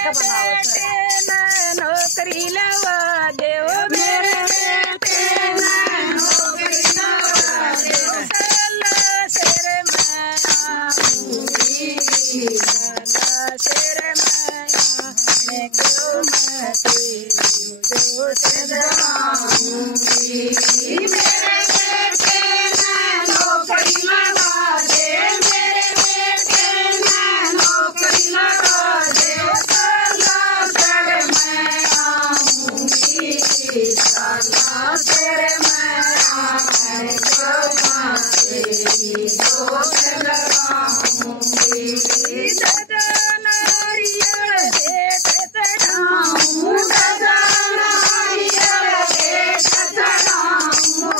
का बनाओ नौकरी लवा देव मेरे बेटे नौकरी लवा देव शेर मैं शेर मैं क्यों मैं जो से दवाऊंगी मेरे बेटे नौकरी लगा दे मेरे बेटे नौकरी लगा दे सर मैं आऊंगी साला शेर मैं जो से लगाऊंगी दादा नारियल देख चढ़ाऊं दादा नारियल देख चढ़ाऊं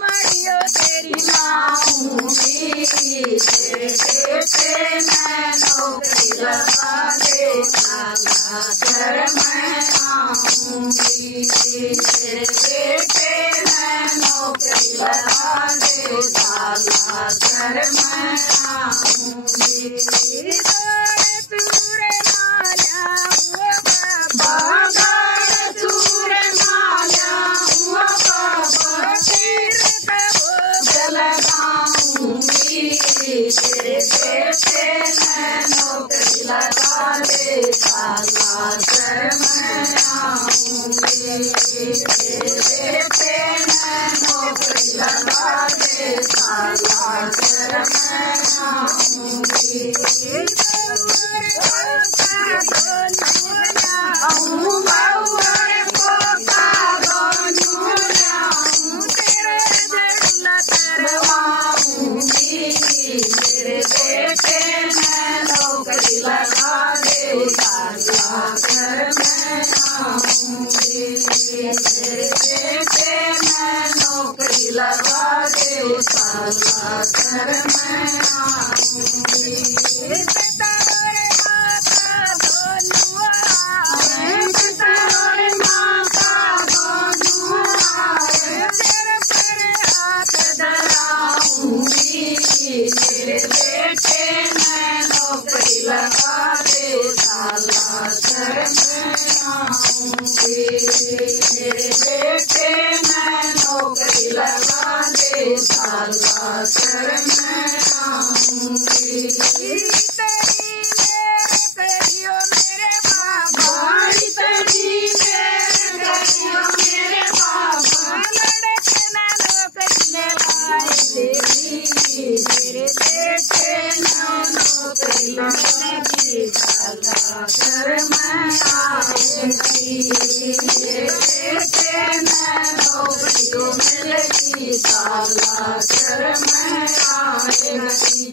मरियो तेरी माऊंगी तेरे बेटे मैं नौकरी लगा दे साला घर मैं आऊंगी तेरे बेटे मैं नौकरी लगा दे साला घर मैं आऊंगी तूरे माला बाबा तूरे माला बाबा सिर लगाऊंगी तेरे बेटे मैं नौकरी लगा दे साला घर मैं आऊंगी तेरे बेटे मैं नौकरी लगा दे साला घर मैं आऊंगी मेरे बेटे मैं नौकरी लगा दे साला घर मैं आऊंगी मेरे बेटे मैं नौकरी लगा दे साला घर मैं आऊंगी सितारे माता मेरे बेटे मैं नौकरी लगा दे साला घर मैं आऊंगी मेरे बेटे मैं नौकरी लगा दे साला घर मैं आऊंगी तेरी मेरे बाबा तेरी मेरे बाबा लड़के ना नौकरी लगाए मेरे बेटे नौकरी लगी साला घर मैं आऊंगी मेरे बेटे नौकरी मिलेगी साला घर मैं आऊंगी।